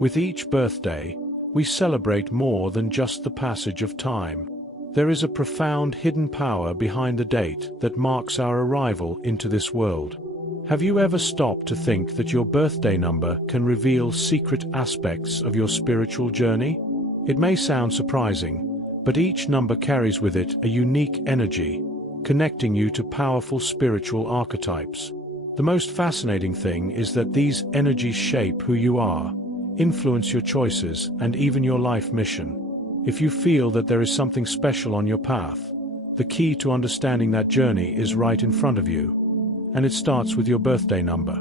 With each birthday, we celebrate more than just the passage of time. There is a profound hidden power behind the date that marks our arrival into this world. Have you ever stopped to think that your birthday number can reveal secret aspects of your spiritual journey? It may sound surprising, but each number carries with it a unique energy, connecting you to powerful spiritual archetypes. The most fascinating thing is that these energies shape who you are, influence your choices, and even your life mission. If you feel that there is something special on your path, the key to understanding that journey is right in front of you. And it starts with your birthday number.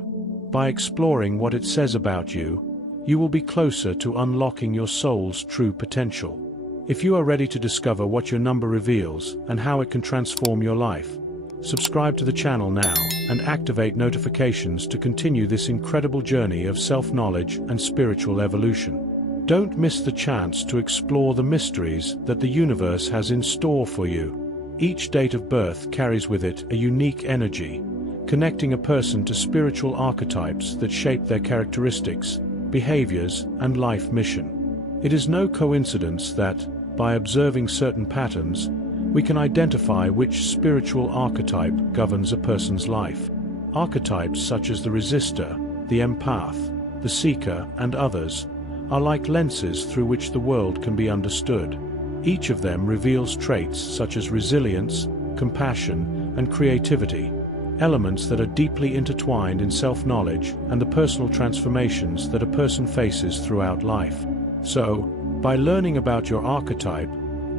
By exploring what it says about you, you will be closer to unlocking your soul's true potential. If you are ready to discover what your number reveals and how it can transform your life, subscribe to the channel now and activate notifications to continue this incredible journey of self-knowledge and spiritual evolution. Don't miss the chance to explore the mysteries that the universe has in store for you. Each date of birth carries with it a unique energy, connecting a person to spiritual archetypes that shape their characteristics, behaviors, and life mission. It is no coincidence that, by observing certain patterns, we can identify which spiritual archetype governs a person's life. Archetypes such as the resistor, the empath, the seeker, and others are like lenses through which the world can be understood. Each of them reveals traits such as resilience, compassion, and creativity, elements that are deeply intertwined in self-knowledge and the personal transformations that a person faces throughout life. So, by learning about your archetype,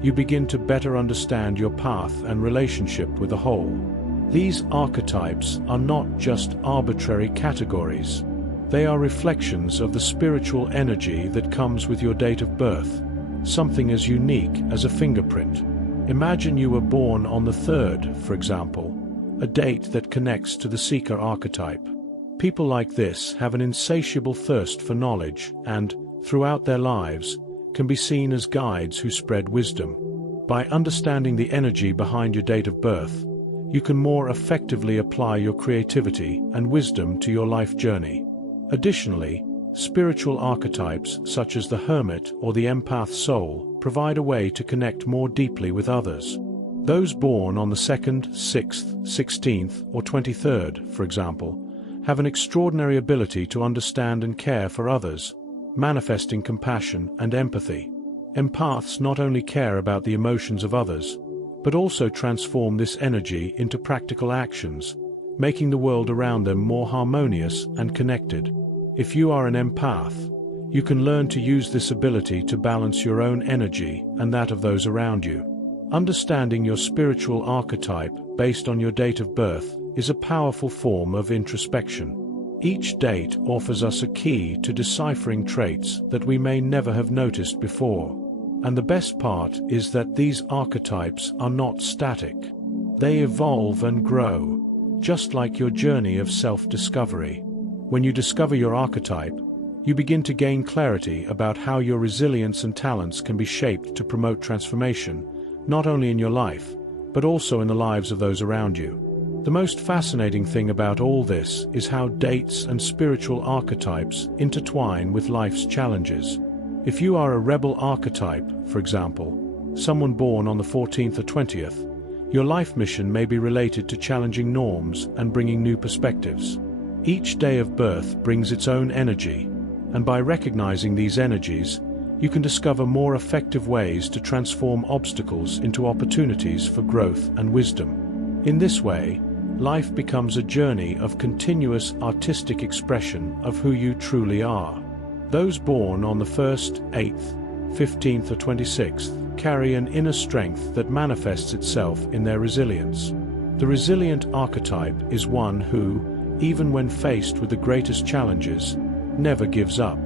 you begin to better understand your path and relationship with the whole. These archetypes are not just arbitrary categories. They are reflections of the spiritual energy that comes with your date of birth, something as unique as a fingerprint. Imagine you were born on the 3rd, for example, a date that connects to the seeker archetype. People like this have an insatiable thirst for knowledge and, throughout their lives, can be seen as guides who spread wisdom. By understanding the energy behind your date of birth, you can more effectively apply your creativity and wisdom to your life journey. Additionally, spiritual archetypes such as the hermit or the empath soul provide a way to connect more deeply with others. Those born on the 2nd, 6th, 16th, or 23rd, for example, have an extraordinary ability to understand and care for others, manifesting compassion and empathy. Empaths not only care about the emotions of others, but also transform this energy into practical actions, making the world around them more harmonious and connected. If you are an empath, you can learn to use this ability to balance your own energy and that of those around you. Understanding your spiritual archetype based on your date of birth is a powerful form of introspection. Each date offers us a key to deciphering traits that we may never have noticed before. And the best part is that these archetypes are not static. They evolve and grow, just like your journey of self-discovery. When you discover your archetype, you begin to gain clarity about how your resilience and talents can be shaped to promote transformation, not only in your life, but also in the lives of those around you. The most fascinating thing about all this is how dates and spiritual archetypes intertwine with life's challenges. If you are a rebel archetype, for example, someone born on the 14th or 20th, your life mission may be related to challenging norms and bringing new perspectives. Each day of birth brings its own energy, and by recognizing these energies, you can discover more effective ways to transform obstacles into opportunities for growth and wisdom. In this way, life becomes a journey of continuous artistic expression of who you truly are. Those born on the 1st, 8th, 15th or 26th carry an inner strength that manifests itself in their resilience. The resilient archetype is one who, even when faced with the greatest challenges, never gives up.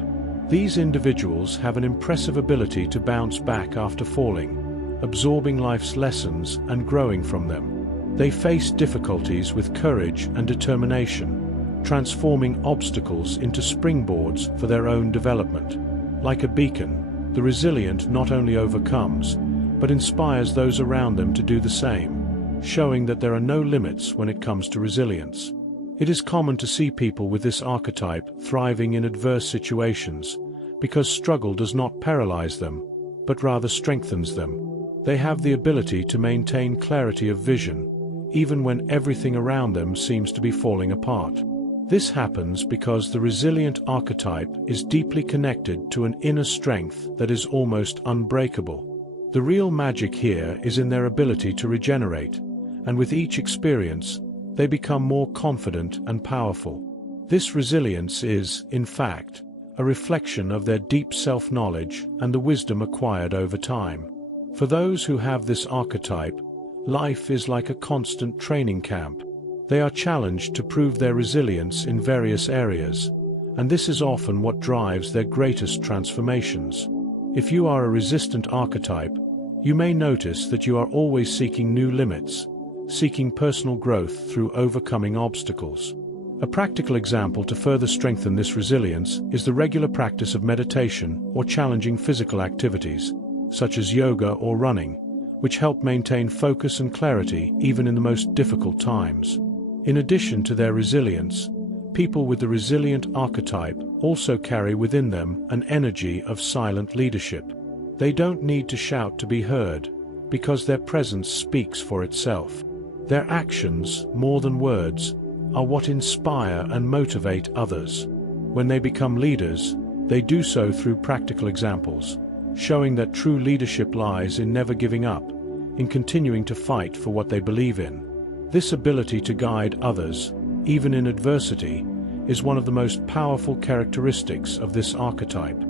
These individuals have an impressive ability to bounce back after falling, absorbing life's lessons and growing from them. They face difficulties with courage and determination, transforming obstacles into springboards for their own development. Like a beacon, the resilient not only overcomes, but inspires those around them to do the same, showing that there are no limits when it comes to resilience. It is common to see people with this archetype thriving in adverse situations, because struggle does not paralyze them, but rather strengthens them. They have the ability to maintain clarity of vision, even when everything around them seems to be falling apart. This happens because the resilient archetype is deeply connected to an inner strength that is almost unbreakable. The real magic here is in their ability to regenerate, and with each experience, they become more confident and powerful. This resilience is, in fact, a reflection of their deep self-knowledge and the wisdom acquired over time. For those who have this archetype, life is like a constant training camp. They are challenged to prove their resilience in various areas, and this is often what drives their greatest transformations. If you are a resistant archetype, you may notice that you are always seeking new limits, seeking personal growth through overcoming obstacles. A practical example to further strengthen this resilience is the regular practice of meditation or challenging physical activities, such as yoga or running, which help maintain focus and clarity even in the most difficult times. In addition to their resilience, people with the resilient archetype also carry within them an energy of silent leadership. They don't need to shout to be heard, because their presence speaks for itself. Their actions, more than words, are what inspire and motivate others. When they become leaders, they do so through practical examples, showing that true leadership lies in never giving up, in continuing to fight for what they believe in. This ability to guide others, even in adversity, is one of the most powerful characteristics of this archetype.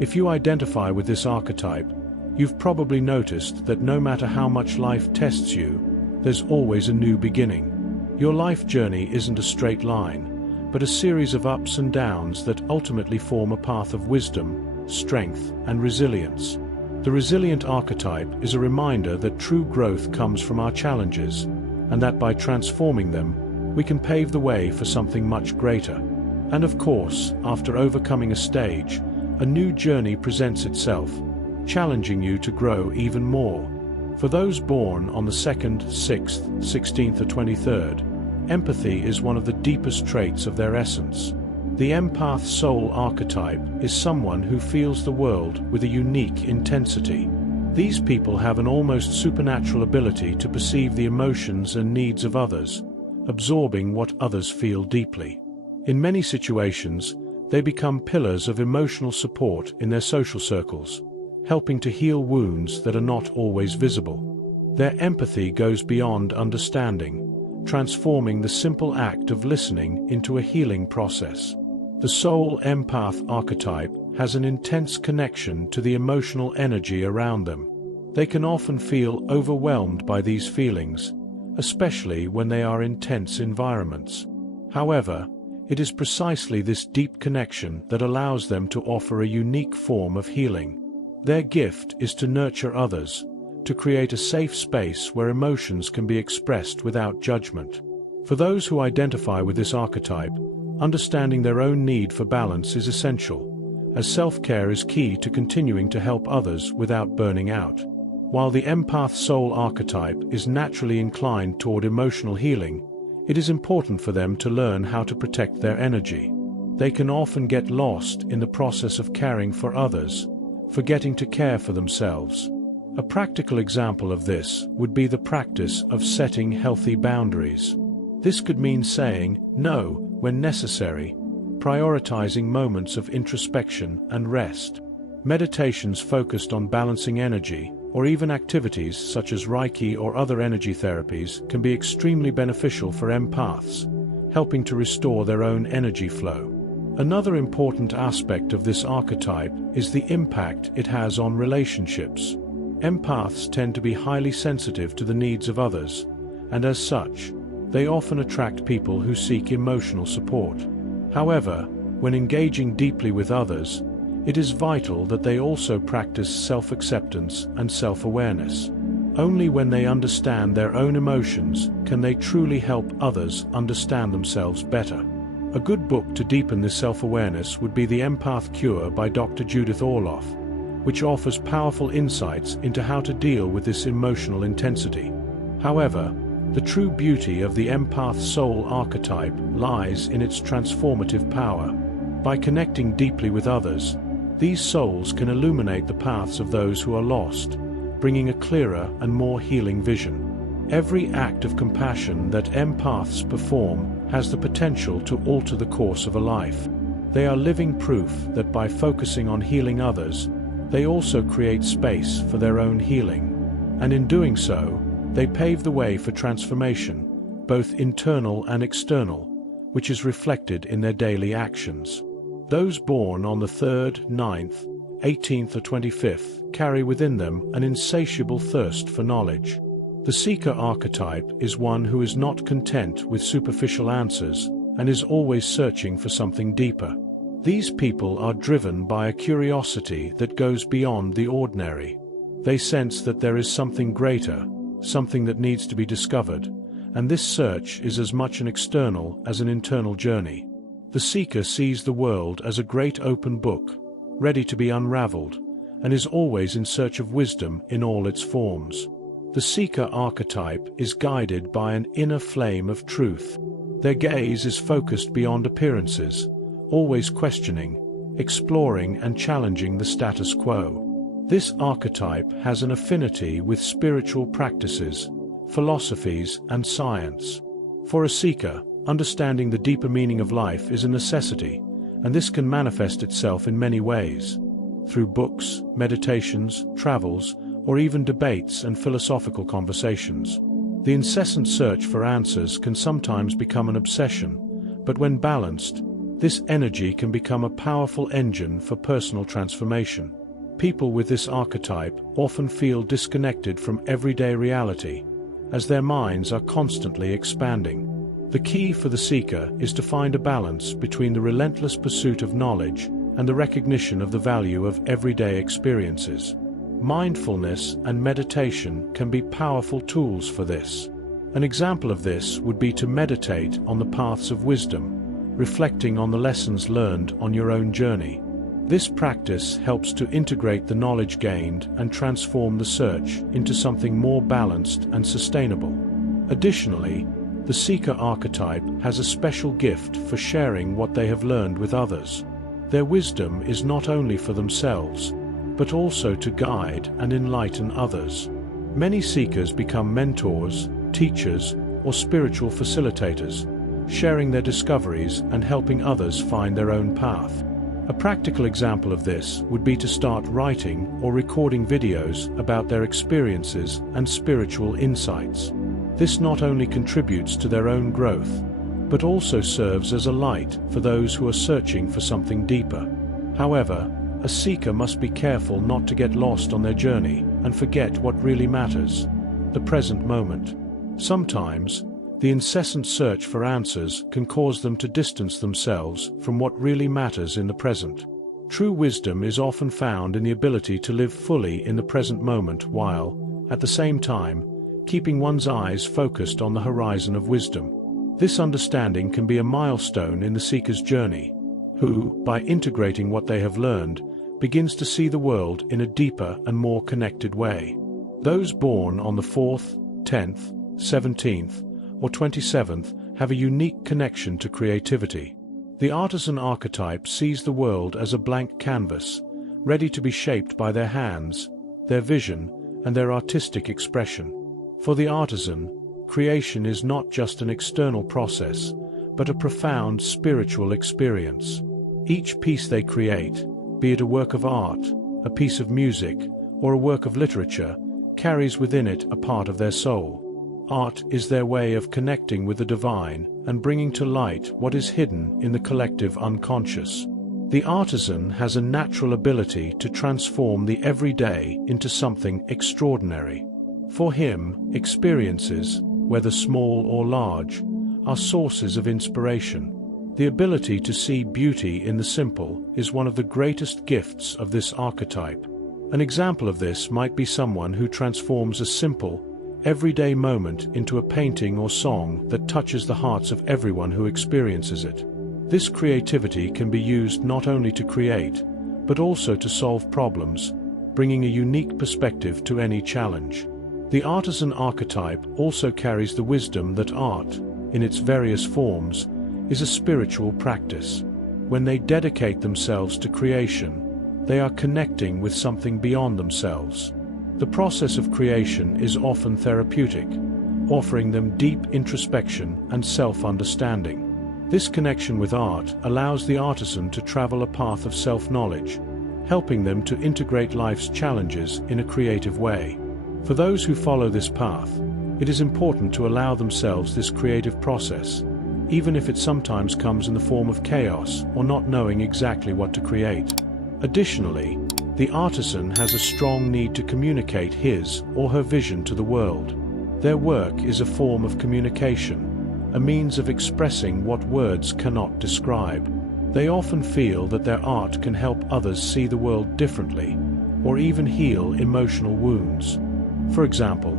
If you identify with this archetype, you've probably noticed that no matter how much life tests you, there's always a new beginning. Your life journey isn't a straight line, but a series of ups and downs that ultimately form a path of wisdom, strength, and resilience. The resilient archetype is a reminder that true growth comes from our challenges, and that by transforming them, we can pave the way for something much greater. And of course, after overcoming a stage, a new journey presents itself, challenging you to grow even more. For those born on the 2nd, 6th, 16th or 23rd, empathy is one of the deepest traits of their essence. The empath soul archetype is someone who feels the world with a unique intensity. These people have an almost supernatural ability to perceive the emotions and needs of others, absorbing what others feel deeply. In many situations, they become pillars of emotional support in their social circles, helping to heal wounds that are not always visible. Their empathy goes beyond understanding, transforming the simple act of listening into a healing process. The soul empath archetype has an intense connection to the emotional energy around them. They can often feel overwhelmed by these feelings, especially when they are in tense environments. However, it is precisely this deep connection that allows them to offer a unique form of healing. Their gift is to nurture others, to create a safe space where emotions can be expressed without judgment. For those who identify with this archetype, understanding their own need for balance is essential, as self-care is key to continuing to help others without burning out. While the empath soul archetype is naturally inclined toward emotional healing, it is important for them to learn how to protect their energy. They can often get lost in the process of caring for others, forgetting to care for themselves. A practical example of this would be the practice of setting healthy boundaries. This could mean saying no when necessary, prioritizing moments of introspection and rest. Meditations focused on balancing energy, or even activities such as Reiki or other energy therapies, can be extremely beneficial for empaths, helping to restore their own energy flow. Another important aspect of this archetype is the impact it has on relationships. Empaths tend to be highly sensitive to the needs of others, and as such, they often attract people who seek emotional support. However, when engaging deeply with others, it is vital that they also practice self-acceptance and self-awareness. Only when they understand their own emotions can they truly help others understand themselves better. A good book to deepen this self-awareness would be The Empath Cure by Dr. Judith Orloff, which offers powerful insights into how to deal with this emotional intensity. However, the true beauty of the empath soul archetype lies in its transformative power. By connecting deeply with others, These souls can illuminate the paths of those who are lost, bringing a clearer and more healing vision. Every act of compassion that empaths perform has the potential to alter the course of a life. They are living proof that by focusing on healing others, they also create space for their own healing. And in doing so, they pave the way for transformation, both internal and external, which is reflected in their daily actions. Those born on the 3rd, 9th, 18th or 25th carry within them an insatiable thirst for knowledge. The seeker archetype is one who is not content with superficial answers and is always searching for something deeper. These people are driven by a curiosity that goes beyond the ordinary. They sense that there is something greater, something that needs to be discovered, and this search is as much an external as an internal journey. The seeker sees the world as a great open book, ready to be unraveled, and is always in search of wisdom in all its forms. The seeker archetype is guided by an inner flame of truth. Their gaze is focused beyond appearances, always questioning, exploring and challenging the status quo. This archetype has an affinity with spiritual practices, philosophies and science. For a seeker, understanding the deeper meaning of life is a necessity, and this can manifest itself in many ways. Through books, meditations, travels, or even debates and philosophical conversations. The incessant search for answers can sometimes become an obsession, but when balanced, this energy can become a powerful engine for personal transformation. People with this archetype often feel disconnected from everyday reality, as their minds are constantly expanding. The key for the seeker is to find a balance between the relentless pursuit of knowledge and the recognition of the value of everyday experiences. Mindfulness and meditation can be powerful tools for this. An example of this would be to meditate on the paths of wisdom, reflecting on the lessons learned on your own journey. This practice helps to integrate the knowledge gained and transform the search into something more balanced and sustainable. Additionally, the seeker archetype has a special gift for sharing what they have learned with others. Their wisdom is not only for themselves, but also to guide and enlighten others. Many seekers become mentors, teachers, or spiritual facilitators, sharing their discoveries and helping others find their own path. A practical example of this would be to start writing or recording videos about their experiences and spiritual insights. This not only contributes to their own growth, but also serves as a light for those who are searching for something deeper. However, a seeker must be careful not to get lost on their journey and forget what really matters: the present moment. Sometimes, the incessant search for answers can cause them to distance themselves from what really matters in the present. True wisdom is often found in the ability to live fully in the present moment while, at the same time, keeping one's eyes focused on the horizon of wisdom. This understanding can be a milestone in the seeker's journey, who, by integrating what they have learned, begins to see the world in a deeper and more connected way. Those born on the 4th, 10th, 17th, or 27th have a unique connection to creativity. The artisan archetype sees the world as a blank canvas, ready to be shaped by their hands, their vision, and their artistic expression. For the artisan, creation is not just an external process, but a profound spiritual experience. Each piece they create, be it a work of art, a piece of music, or a work of literature, carries within it a part of their soul. Art is their way of connecting with the divine and bringing to light what is hidden in the collective unconscious. The artisan has a natural ability to transform the everyday into something extraordinary. For him, experiences, whether small or large, are sources of inspiration. The ability to see beauty in the simple is one of the greatest gifts of this archetype. An example of this might be someone who transforms a simple, everyday moment into a painting or song that touches the hearts of everyone who experiences it. This creativity can be used not only to create, but also to solve problems, bringing a unique perspective to any challenge. The artisan archetype also carries the wisdom that art, in its various forms, is a spiritual practice. When they dedicate themselves to creation, they are connecting with something beyond themselves. The process of creation is often therapeutic, offering them deep introspection and self-understanding. This connection with art allows the artisan to travel a path of self-knowledge, helping them to integrate life's challenges in a creative way. For those who follow this path, it is important to allow themselves this creative process, even if it sometimes comes in the form of chaos or not knowing exactly what to create. Additionally, the artisan has a strong need to communicate his or her vision to the world. Their work is a form of communication, a means of expressing what words cannot describe. They often feel that their art can help others see the world differently, or even heal emotional wounds. For example,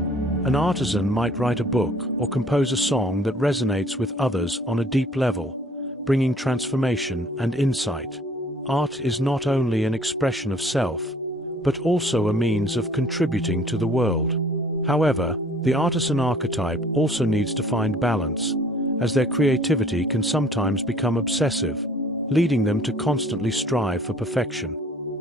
an artisan might write a book or compose a song that resonates with others on a deep level, bringing transformation and insight. Art is not only an expression of self, but also a means of contributing to the world. However, the artisan archetype also needs to find balance, as their creativity can sometimes become obsessive, leading them to constantly strive for perfection.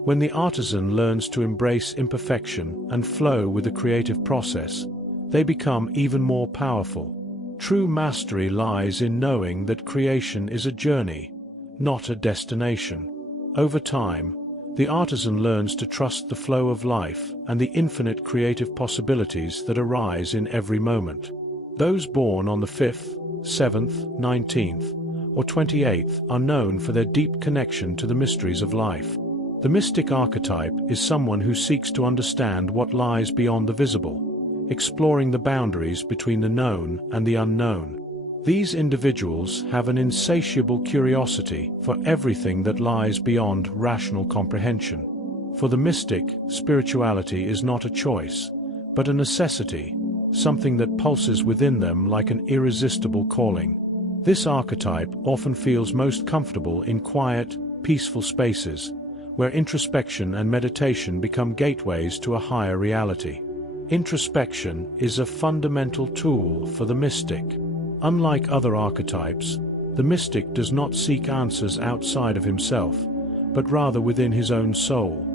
When the artisan learns to embrace imperfection and flow with the creative process, they become even more powerful. True mastery lies in knowing that creation is a journey, not a destination. Over time, the artisan learns to trust the flow of life and the infinite creative possibilities that arise in every moment. Those born on the 5th, 7th, 19th, or 28th are known for their deep connection to the mysteries of life. The mystic archetype is someone who seeks to understand what lies beyond the visible, exploring the boundaries between the known and the unknown. These individuals have an insatiable curiosity for everything that lies beyond rational comprehension. For the mystic, spirituality is not a choice, but a necessity, something that pulses within them like an irresistible calling. This archetype often feels most comfortable in quiet, peaceful spaces, where introspection and meditation become gateways to a higher reality. Introspection is a fundamental tool for the mystic. Unlike other archetypes, the mystic does not seek answers outside of himself, but rather within his own soul.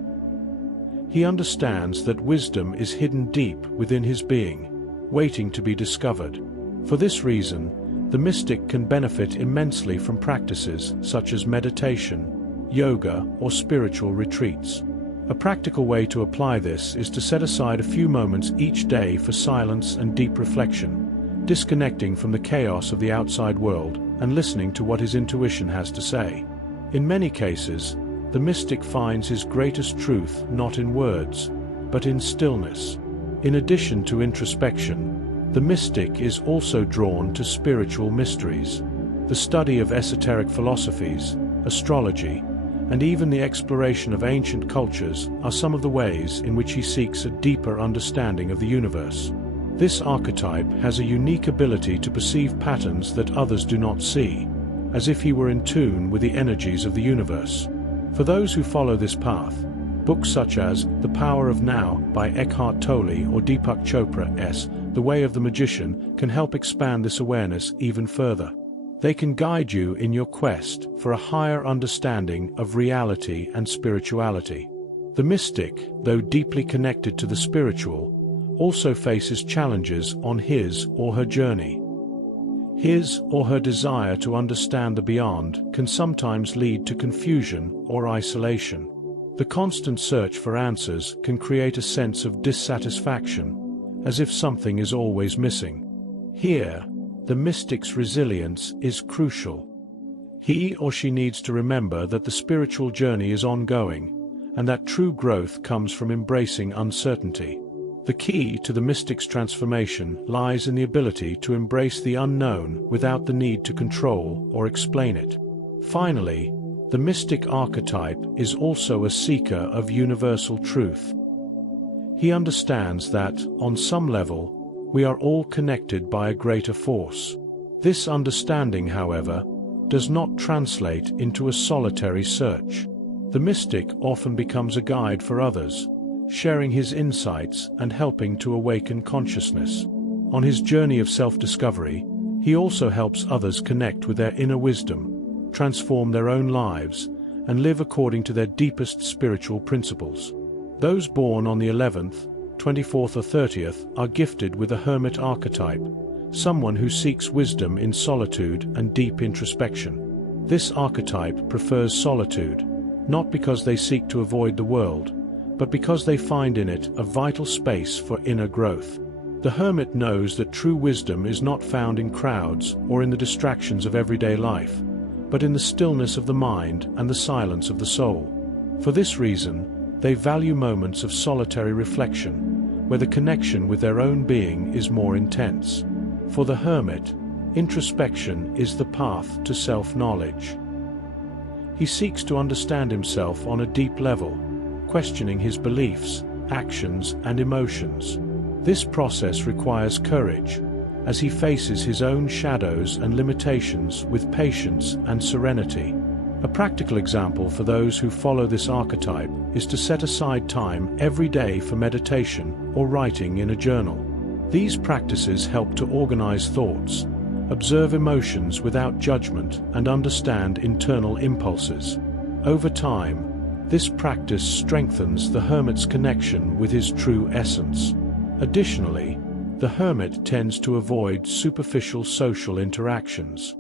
He understands that wisdom is hidden deep within his being, waiting to be discovered. For this reason, the mystic can benefit immensely from practices such as meditation, yoga, or spiritual retreats. A practical way to apply this is to set aside a few moments each day for silence and deep reflection, disconnecting from the chaos of the outside world and listening to what his intuition has to say. In many cases, the mystic finds his greatest truth not in words, but in stillness. In addition to introspection, the mystic is also drawn to spiritual mysteries. The study of esoteric philosophies, astrology, and even the exploration of ancient cultures are some of the ways in which he seeks a deeper understanding of the universe. This archetype has a unique ability to perceive patterns that others do not see, as if he were in tune with the energies of the universe. For those who follow this path, books such as The Power of Now by Eckhart Tolle or Deepak Chopra's The Way of the Magician can help expand this awareness even further. They can guide you in your quest for a higher understanding of reality and spirituality. The mystic, though deeply connected to the spiritual, also faces challenges on his or her journey. His or her desire to understand the beyond can sometimes lead to confusion or isolation. The constant search for answers can create a sense of dissatisfaction, as if something is always missing. Here, the mystic's resilience is crucial. He or she needs to remember that the spiritual journey is ongoing, and that true growth comes from embracing uncertainty. The key to the mystic's transformation lies in the ability to embrace the unknown without the need to control or explain it. Finally, the mystic archetype is also a seeker of universal truth. He understands that, on some level, we are all connected by a greater force. This understanding, however, does not translate into a solitary search. The mystic often becomes a guide for others, sharing his insights and helping to awaken consciousness. On his journey of self-discovery, he also helps others connect with their inner wisdom, transform their own lives, and live according to their deepest spiritual principles. Those born on the 11th, 24th or 30th are gifted with a hermit archetype, someone who seeks wisdom in solitude and deep introspection. This archetype prefers solitude, not because they seek to avoid the world, but because they find in it a vital space for inner growth. The hermit knows that true wisdom is not found in crowds or in the distractions of everyday life, but in the stillness of the mind and the silence of the soul. For this reason, they value moments of solitary reflection, where the connection with their own being is more intense. For the hermit, introspection is the path to self-knowledge. He seeks to understand himself on a deep level, questioning his beliefs, actions, and emotions. This process requires courage, as he faces his own shadows and limitations with patience and serenity. A practical example for those who follow this archetype is to set aside time every day for meditation or writing in a journal. These practices help to organize thoughts, observe emotions without judgment, and understand internal impulses. Over time, this practice strengthens the hermit's connection with his true essence. Additionally, the hermit tends to avoid superficial social interactions.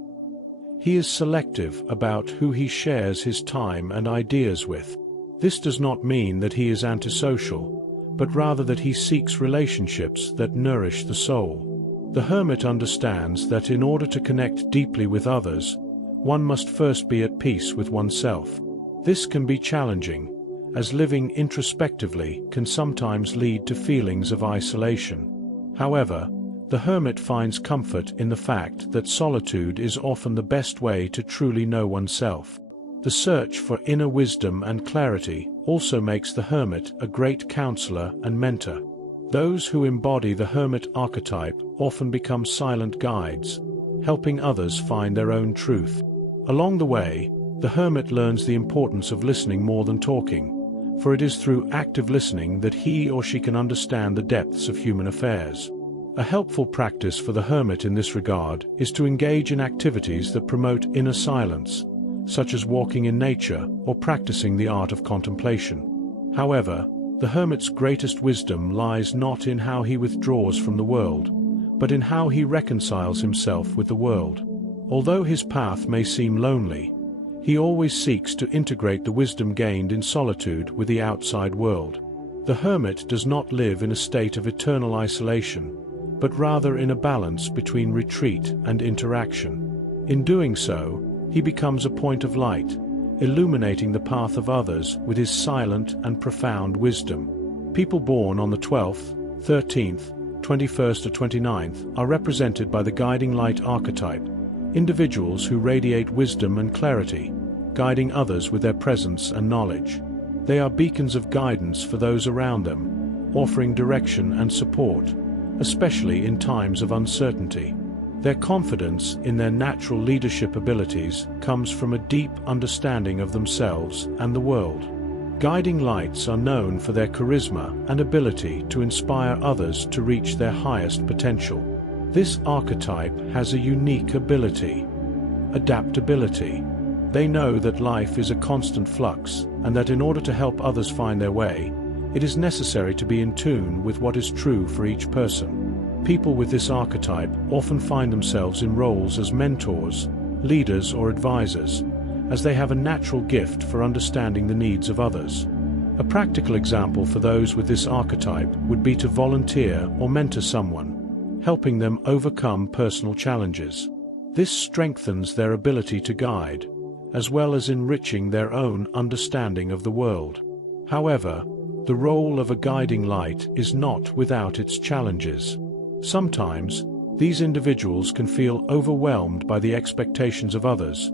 He is selective about who he shares his time and ideas with. This does not mean that he is antisocial, but rather that he seeks relationships that nourish the soul. The hermit understands that in order to connect deeply with others, one must first be at peace with oneself. This can be challenging, as living introspectively can sometimes lead to feelings of isolation. However, the hermit finds comfort in the fact that solitude is often the best way to truly know oneself. The search for inner wisdom and clarity also makes the hermit a great counselor and mentor. Those who embody the hermit archetype often become silent guides, helping others find their own truth. Along the way, the hermit learns the importance of listening more than talking, for it is through active listening that he or she can understand the depths of human affairs. A helpful practice for the hermit in this regard is to engage in activities that promote inner silence, such as walking in nature or practicing the art of contemplation. However, the hermit's greatest wisdom lies not in how he withdraws from the world, but in how he reconciles himself with the world. Although his path may seem lonely, he always seeks to integrate the wisdom gained in solitude with the outside world. The hermit does not live in a state of eternal isolation, but rather in a balance between retreat and interaction. In doing so, he becomes a point of light, illuminating the path of others with his silent and profound wisdom. People born on the 12th, 13th, 21st or 29th are represented by the guiding light archetype, individuals who radiate wisdom and clarity, guiding others with their presence and knowledge. They are beacons of guidance for those around them, offering direction and support, especially in times of uncertainty. Their confidence in their natural leadership abilities comes from a deep understanding of themselves and the world. Guiding lights are known for their charisma and ability to inspire others to reach their highest potential. This archetype has a unique ability: adaptability. They know that life is a constant flux, and that in order to help others find their way, it is necessary to be in tune with what is true for each person. People with this archetype often find themselves in roles as mentors, leaders, or advisors, as they have a natural gift for understanding the needs of others. A practical example for those with this archetype would be to volunteer or mentor someone, helping them overcome personal challenges. This strengthens their ability to guide, as well as enriching their own understanding of the world. However, the role of a guiding light is not without its challenges. Sometimes, these individuals can feel overwhelmed by the expectations of others,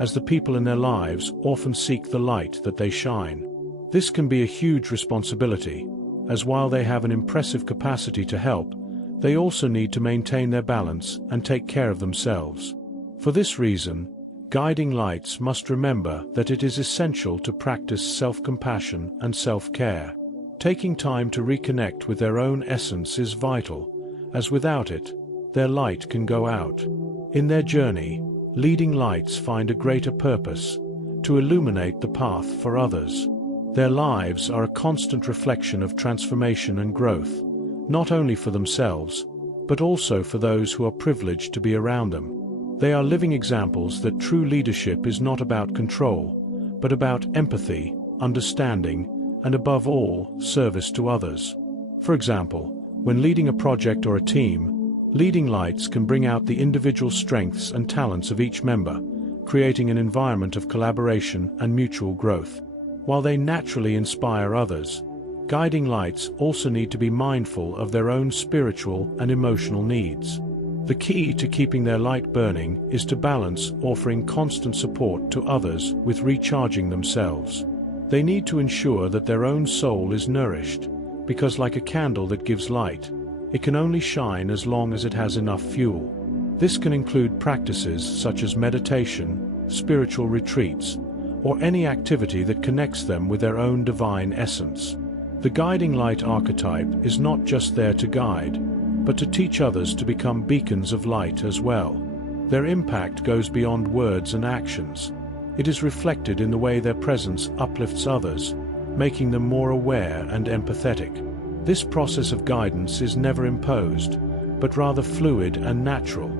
as the people in their lives often seek the light that they shine. This can be a huge responsibility, as while they have an impressive capacity to help, they also need to maintain their balance and take care of themselves. For this reason, guiding lights must remember that it is essential to practice self-compassion and self-care. Taking time to reconnect with their own essence is vital, as without it, their light can go out. In their journey, leading lights find a greater purpose, to illuminate the path for others. Their lives are a constant reflection of transformation and growth, not only for themselves, but also for those who are privileged to be around them. They are living examples that true leadership is not about control, but about empathy, understanding, and above all, service to others. For example, when leading a project or a team, leading lights can bring out the individual strengths and talents of each member, creating an environment of collaboration and mutual growth. While they naturally inspire others, guiding lights also need to be mindful of their own spiritual and emotional needs. The key to keeping their light burning is to balance offering constant support to others with recharging themselves. They need to ensure that their own soul is nourished, because like a candle that gives light, it can only shine as long as it has enough fuel. This can include practices such as meditation, spiritual retreats, or any activity that connects them with their own divine essence. The guiding light archetype is not just there to guide, but to teach others to become beacons of light as well. Their impact goes beyond words and actions. It is reflected in the way their presence uplifts others, making them more aware and empathetic. This process of guidance is never imposed, but rather fluid and natural,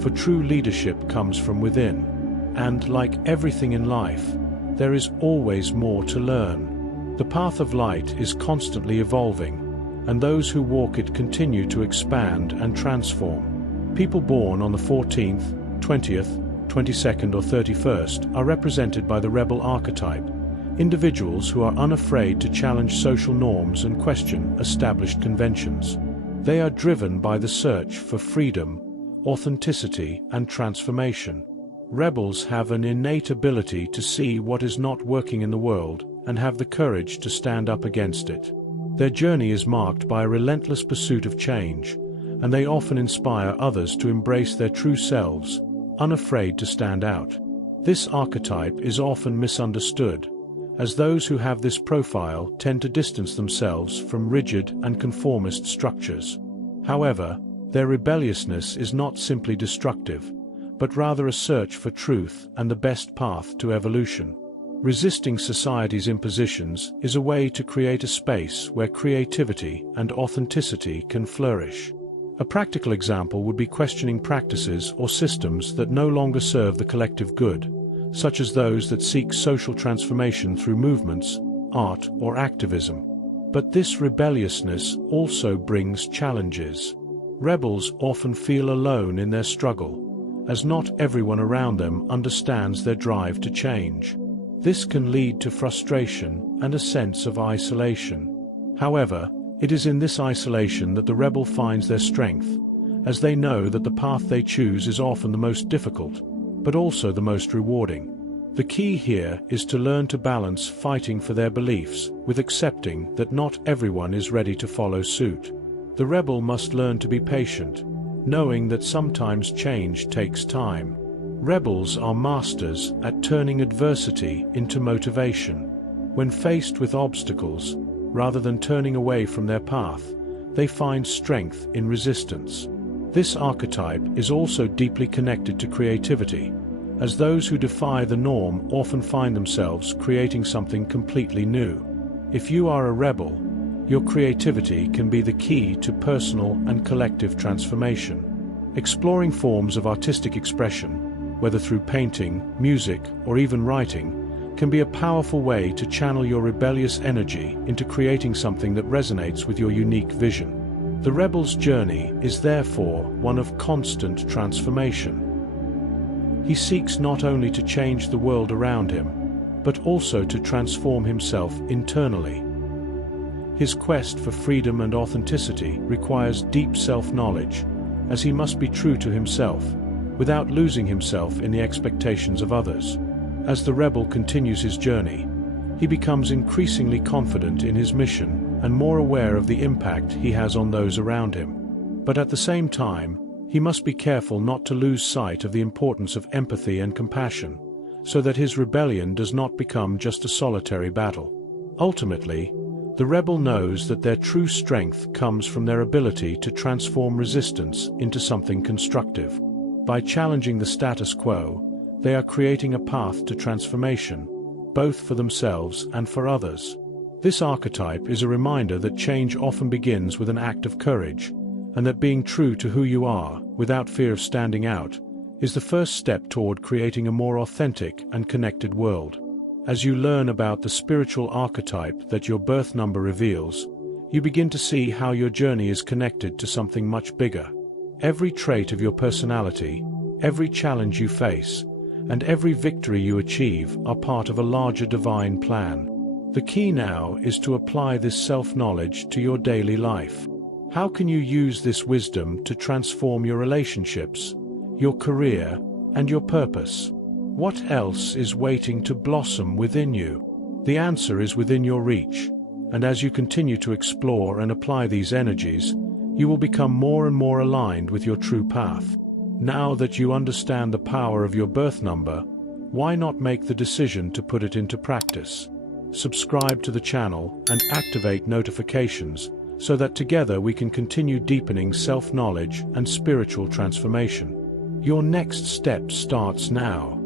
for true leadership comes from within. And like everything in life, there is always more to learn. The path of light is constantly evolving, and those who walk it continue to expand and transform. People born on the 14th, 20th, 22nd or 31st are represented by the rebel archetype, individuals who are unafraid to challenge social norms and question established conventions. They are driven by the search for freedom, authenticity, and transformation. Rebels have an innate ability to see what is not working in the world and have the courage to stand up against it. Their journey is marked by a relentless pursuit of change, and they often inspire others to embrace their true selves, unafraid to stand out. This archetype is often misunderstood, as those who have this profile tend to distance themselves from rigid and conformist structures. However, their rebelliousness is not simply destructive, but rather a search for truth and the best path to evolution. Resisting society's impositions is a way to create a space where creativity and authenticity can flourish. A practical example would be questioning practices or systems that no longer serve the collective good, such as those that seek social transformation through movements, art, or activism. But this rebelliousness also brings challenges. Rebels often feel alone in their struggle, as not everyone around them understands their drive to change. This can lead to frustration and a sense of isolation. However, it is in this isolation that the rebel finds their strength, as they know that the path they choose is often the most difficult, but also the most rewarding. The key here is to learn to balance fighting for their beliefs with accepting that not everyone is ready to follow suit. The rebel must learn to be patient, knowing that sometimes change takes time. Rebels are masters at turning adversity into motivation. When faced with obstacles, rather than turning away from their path, they find strength in resistance. This archetype is also deeply connected to creativity, as those who defy the norm often find themselves creating something completely new. If you are a rebel, your creativity can be the key to personal and collective transformation. Exploring forms of artistic expression, whether through painting, music, or even writing, can be a powerful way to channel your rebellious energy into creating something that resonates with your unique vision. The rebel's journey is therefore one of constant transformation. He seeks not only to change the world around him, but also to transform himself internally. His quest for freedom and authenticity requires deep self-knowledge, as he must be true to himself, without losing himself in the expectations of others. As the rebel continues his journey, he becomes increasingly confident in his mission and more aware of the impact he has on those around him. But at the same time, he must be careful not to lose sight of the importance of empathy and compassion, so that his rebellion does not become just a solitary battle. Ultimately, the rebel knows that their true strength comes from their ability to transform resistance into something constructive. By challenging the status quo, They are creating a path to transformation, both for themselves and for others. This archetype is a reminder that change often begins with an act of courage, and that being true to who you are, without fear of standing out, is the first step toward creating a more authentic and connected world. As you learn about the spiritual archetype that your birth number reveals, you begin to see how your journey is connected to something much bigger. Every trait of your personality, every challenge you face, and every victory you achieve are part of a larger divine plan. The key now is to apply this self-knowledge to your daily life. How can you use this wisdom to transform your relationships, your career, and your purpose? What else is waiting to blossom within you? The answer is within your reach, and as you continue to explore and apply these energies, you will become more and more aligned with your true path. Now that you understand the power of your birth number, why not make the decision to put it into practice? Subscribe to the channel and activate notifications so that together we can continue deepening self-knowledge and spiritual transformation. Your next step starts now.